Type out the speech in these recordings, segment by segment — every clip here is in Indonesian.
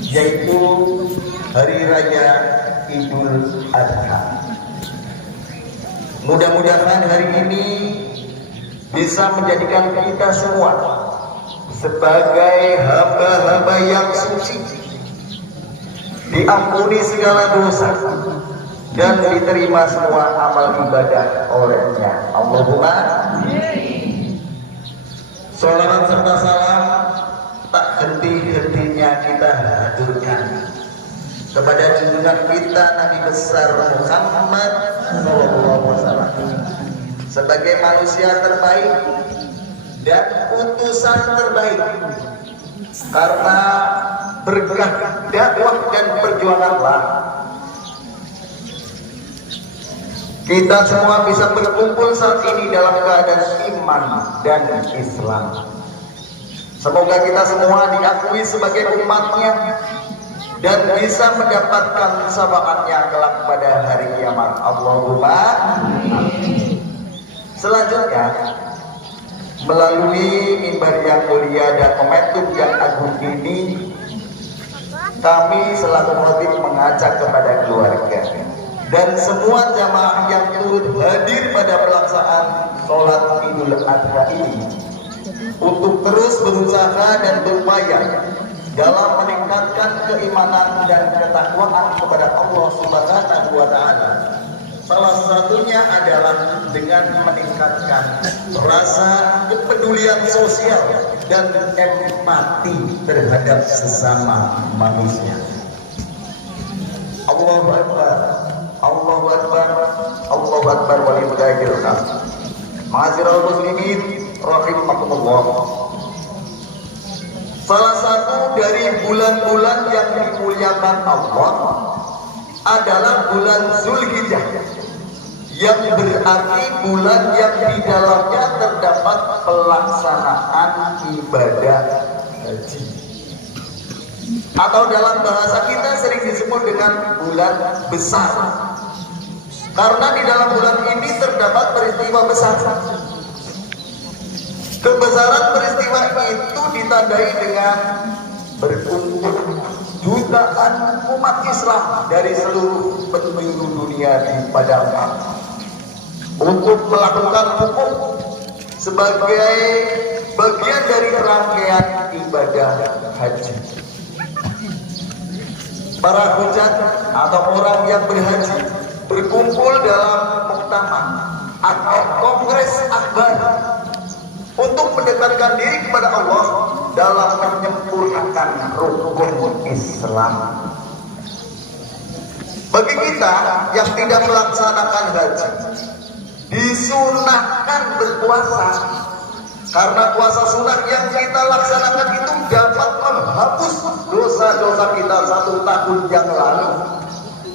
yaitu Hari Raya Idul Adha. Mudah-mudahan hari ini bisa menjadikan kita semua sebagai hamba-hamba yang suci, diampuni segala dosa dan diterima semua amal ibadah olehnya. Allahumma sholawat serta salam tak henti-hentinya kita haturkan kepada junjungan kita Nabi besar Muhammad SAW sebagai manusia terbaik dan utusan terbaik, karena berkah dakwah dan perjuanganlah kita semua bisa berkumpul saat ini dalam keadaan iman dan Islam. Semoga kita semua diakui sebagai umatnya dan bisa mendapatkan syafaatnya kelak pada hari kiamat. Allahumma amin. Selanjutnya, melalui mimbar yang mulia dan momentum yang agung ini, kami selaku khotib mengajak kepada keluarga dan semua jamaah yang turut hadir pada pelaksanaan sholat Idul Adha ini untuk terus berusaha dan berupaya dalam meningkatkan keimanan dan ketakwaan kepada Allah Subhanahu wa Ta'ala. Salah satunya adalah dengan meningkatkan rasa kepedulian sosial dan empati terhadap sesama manusia. Allahu Akbar, Allahu Akbar, Allahu Akbar walillahil hamd. Ma'asyiral muslimin rahimakumullah. Salah satu dari bulan-bulan yang dimuliakan Allah adalah bulan Zulhijjah, yang berarti bulan yang di dalamnya terdapat pelaksanaan ibadah haji, atau dalam bahasa kita sering disebut dengan bulan besar, karena di dalam bulan ini terdapat peristiwa besar. Kebesaran peristiwa itu ditandai dengan berkumpul jutaan umat Islam dari seluruh penjuru dunia di padang Arafah untuk melakukan hukum sebagai bagian dari rangkaian ibadah haji. Para hujat atau orang yang berhaji berkumpul dalam muktamar atau kongres akbar untuk mendekatkan diri kepada Allah dalam menyempurnakan rukun Islam. Bagi kita yang tidak melaksanakan haji, disunahkan berpuasa, karena puasa sunat yang kita laksanakan itu dapat menghapus dosa-dosa kita 1 tahun yang lalu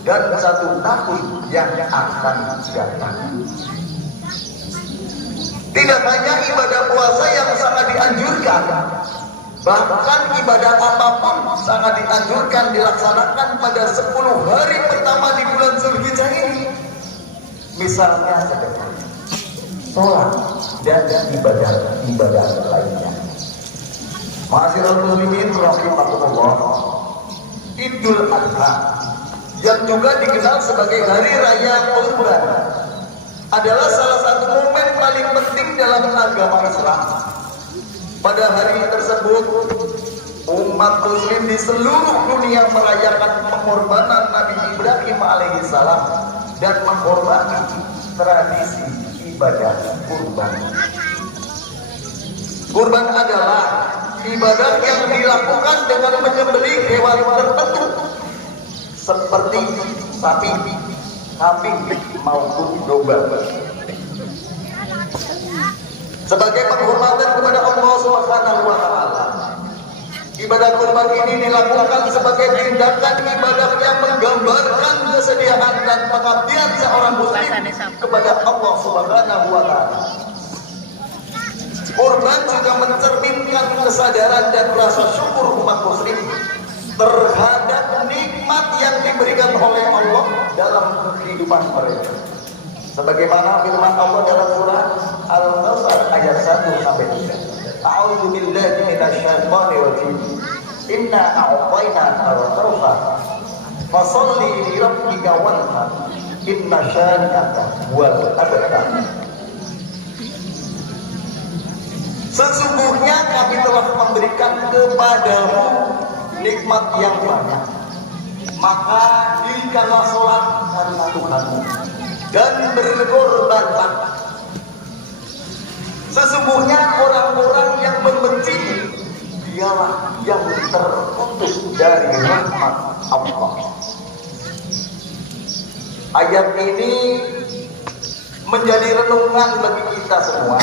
dan 1 tahun yang akan datang. Tidak hanya ibadah puasa yang sangat dianjurkan, bahkan ibadah apapun sangat dianjurkan dilaksanakan pada 10 hari pertama di bulan Zulhijjah ini. Misalnya sedekah, sholat, dan ibadah lainnya. Ma'asyiral muslimin rahimakumullah, Idul Adha yang juga dikenal sebagai Hari Raya Kurban adalah salah satu momen paling penting dalam agama Islam. Pada hari tersebut, umat muslim di seluruh dunia merayakan pengorbanan Nabi Ibrahim alaihissalam dan menghormati tradisi ibadah kurban. Kurban adalah ibadah yang dilakukan dengan menyembelih hewan tertentu seperti sapi, kambing maupun domba sebagai penghormatan kepada Allah Subhanahu wa Ta'ala. Ibadah kurban ini dilakukan sebagai tindakan ibadah yang menggambarkan kesediaan dan pengabdian seorang muslim kepada Allah Subhanahu wa Ta'ala. Kurban juga mencerminkan kesadaran dan rasa syukur umat muslim terhadap nikmat yang diberikan oleh Allah dalam kehidupan mereka. Sebagaimana firman Allah dalam surah Al-Nasr ayat 1 sampai 3. A'udzu billahi minasyaitonir rajim. Inna a'tainaka al-kautsar fasholli li rabbika wanhar inna syani'aka huwal abtar. Sesungguhnya kami telah memberikan kepadamu nikmat yang banyak, maka dirikanlah sholat karena Tuhanmu dan berkorbanlah. Sesungguhnya orang-orang yang membenci dialah yang terputus dari rahmat Allah. Ayat ini menjadi renungan bagi kita semua.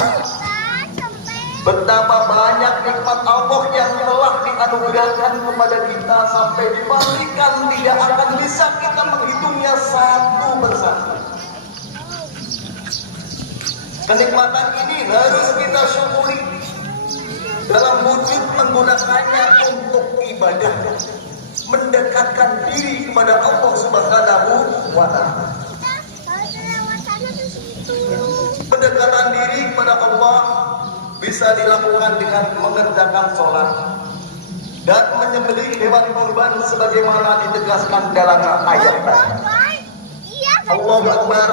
Betapa banyak nikmat Allah yang telah dianugerahkan kepada kita sampai dibalikan tidak akan bisa kita menghitungnya satu persatu. Kenikmatan ini harus kita syukuri dalam wujud menggunakannya untuk ibadah, mendekatkan diri kepada Allah Subhanahu wa Ta'ala. Pendekatan diri kepada Allah bisa dilakukan dengan mengerjakan sholat dan menyembelih hewan kurban sebagaimana ditegaskan dalam ayat tadi. Allahu Akbar,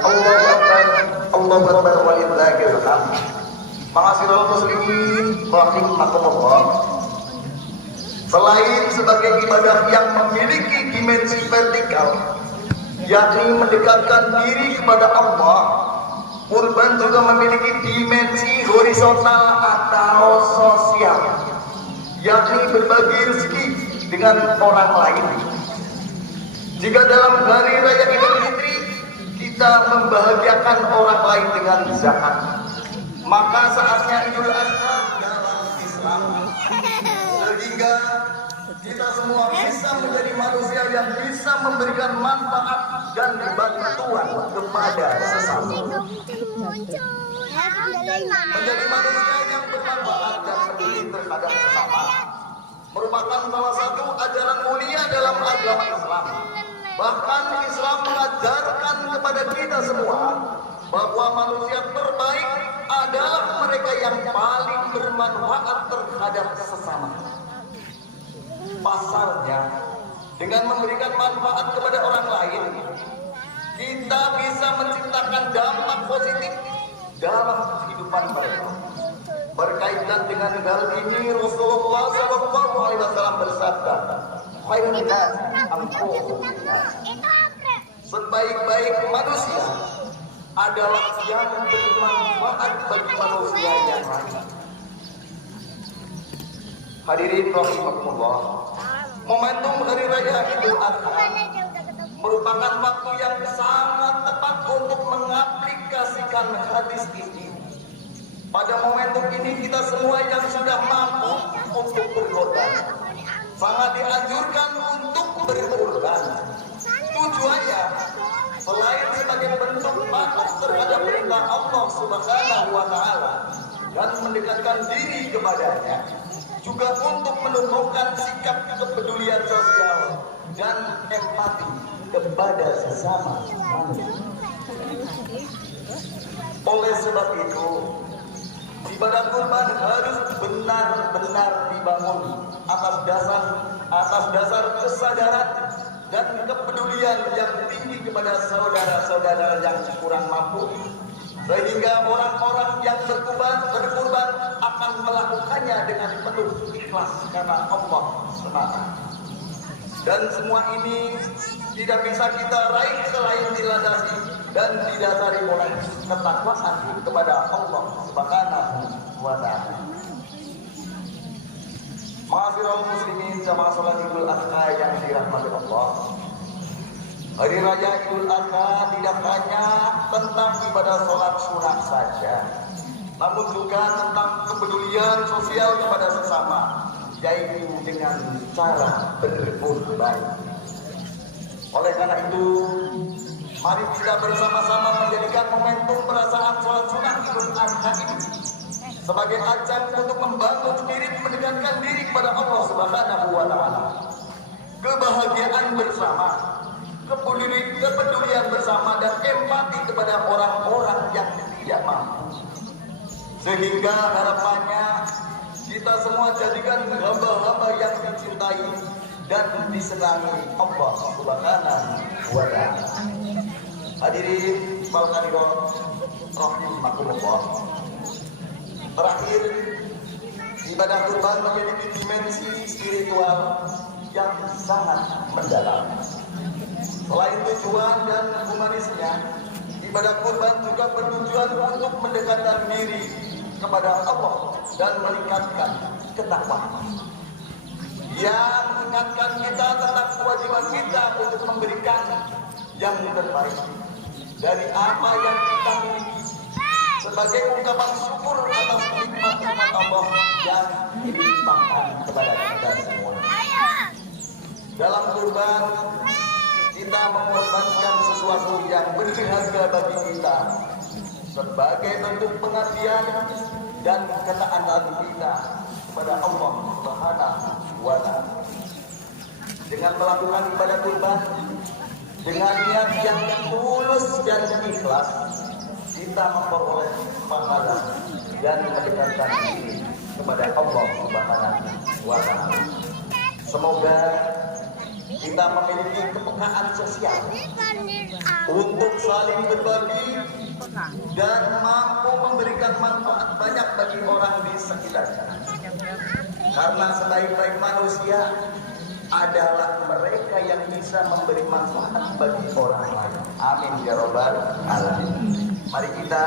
Allahu Akbar, Allahu Akbar walillahil hamd. Ma'asyiral muslimin rahimakumullah. Selain sebagai ibadah yang memiliki dimensi vertikal, yakni mendekatkan diri kepada Allah, kurban juga memiliki dimensi horizontal atau sosial, yakni berbagi rezeki dengan orang lain. Jika dalam hari raya Idul Fitri kita membahagiakan orang lain dengan zakat, maka saatnya Idul Adha dalam Islam, sehingga kita semua bisa menjadi manusia yang bisa memberikan manfaat dan bantuan kepada sesama. Menjadi manusia yang bermanfaat dan peduli terhadap sesama merupakan salah satu ajaran mulia dalam agama Islam. Bahkan Islam mengajarkan kepada kita semua bahwa manusia terbaik adalah mereka yang paling bermanfaat terhadap sesama. Pasalnya, dengan memberikan manfaat kepada orang lain, kita bisa menciptakan dampak positif dalam kehidupan mereka. Berkaitan dengan hal ini, Rasulullah SAW bersabda, "Khairun nas anfusuhum." Sebaik-baik manusia adalah yang bermanfaat bagi manusia yang lain. Hadirin rahimakumullah, momentum hari raya Idul Adha merupakan waktu yang sangat tepat untuk mengaplikasikan hadis ini. Pada momentum ini kita semua yang sudah mampu untuk berkorban, sangat dianjurkan untuk berkorban. Tujuannya selain sebagai bentuk patuh terhadap perintah Allah Subhanahu wa Ta'ala dan mendekatkan diri kepadanya, juga untuk menumbuhkan sikap kepedulian sosial dan empati kepada sesama manusia. Oleh sebab itu, ibadah kurban harus benar-benar dibangun atas dasar kesadaran dan kepedulian yang tinggi kepada saudara-saudara yang kurang mampu, sehingga orang-orang yang berkurban akan melakukannya dengan penuh ikhlas karena Allah semata. Dan semua ini tidak bisa kita raih selain dilandasi dan didasari oleh ketakwaan kepada Allah Subhanahu wa Ta'ala. Ma'asyiral muslimin jamaah salat Idul Adha yang dirahmati Allah. Hari raya Idul Adha tidak hanya tentang ibadah sholat sunat saja, namun juga tentang kepedulian sosial kepada sesama, yaitu dengan cara berkorban. Oleh karena itu, mari kita bersama-sama menjadikan momentum perasaan sholat sunat Idul Adha ini sebagai ajang untuk membangun spirit mendekatkan diri kepada Allah Subhanahu wa Ta'ala. Kebahagiaan bersama, kepedulian bersama, dan empati kepada orang-orang yang tidak mampu. Sehingga harapannya kita kita semua jadikan hamba-hamba yang dicintai dan disenangi Allah Subhanahu wa Ta'ala. Hadirin Balkaniro rahimakumullah. Terakhir, ibadah kurban memiliki dimensi spiritual yang sangat mendalam. Selain tujuan dan humanisnya, ibadah kurban juga bertujuan untuk mendekatkan diri kepada Allah dan meningkatkan ketakwaan. Ia mengingatkan kita tentang kewajiban kita untuk memberikan yang terbaik dari apa yang kita miliki sebagai ungkapan syukur atas nikmat-nikmat Allah yang dilimpahkan kepada kita semua. Dalam kurban, kita mengorbankan sesuatu yang berharga bagi kita sebagai bentuk pengabdian dan ketaatan kita kepada Allah Subhanahu wa Ta'ala. Dengan melakukan ibadah kurban dengan niat yang tulus dan ikhlas, kita memperoleh pahala dan mendekatkan diri kepada Allah Subhanahu wa Ta'ala. Semoga kita memiliki kepekaan sosial untuk saling berbagi dan mampu memberikan manfaat banyak bagi orang di sekitar. Karena sebaik-baik manusia adalah mereka yang bisa memberi manfaat bagi orang lain. Amin ya rabbal alamin. Mari kita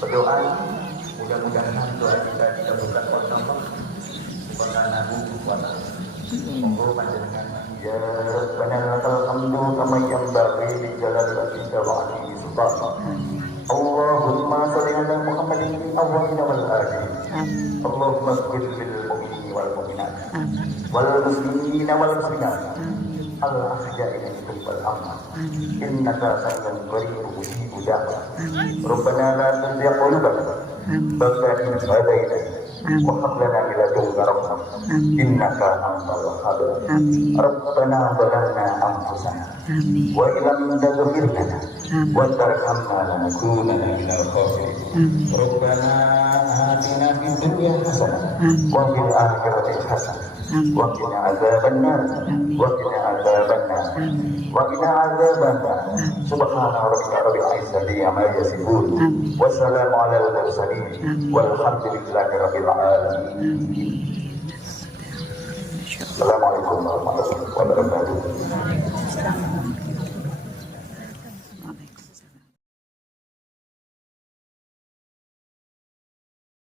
berdoa, mudah-mudahan doa kita dikabulkan oleh Allah Subhanahu wa Ta'ala. Monggo panjenengan. Ya Rabbana lakal hamdu kama yanbaghi li jalali wajhika wa 'azimi sultanik. Allahumma shalli ala Muhammadin awwalina wal akhirin. Allahumma ighfir lil mu'minina wal mu'minat wal muslimina wal muslimat al ahya'i minhum wal amwat innaka sami'un qaribun mujibud da'wat. Rabbana la tuzigh qulubana ba'da idh hadaytana wa hab lana min ladunka rahmah innaka antal wahhab. Rabbana zalamna anfusana wa illam taghfir lana wa tarhamna lanakunanna minal khasirin. Rabbana atina fid dunya hasanah wa fil akhirati hasanah wa qina adzabannar wa qina adzabannar wa qina adzabannar. Subhana rabbika rabbil izzati amma yasifun wa salamun alal mursalin walhamdulillahi rabbil alamin. Assalamualaikum warahmatullahi wabarakatuh.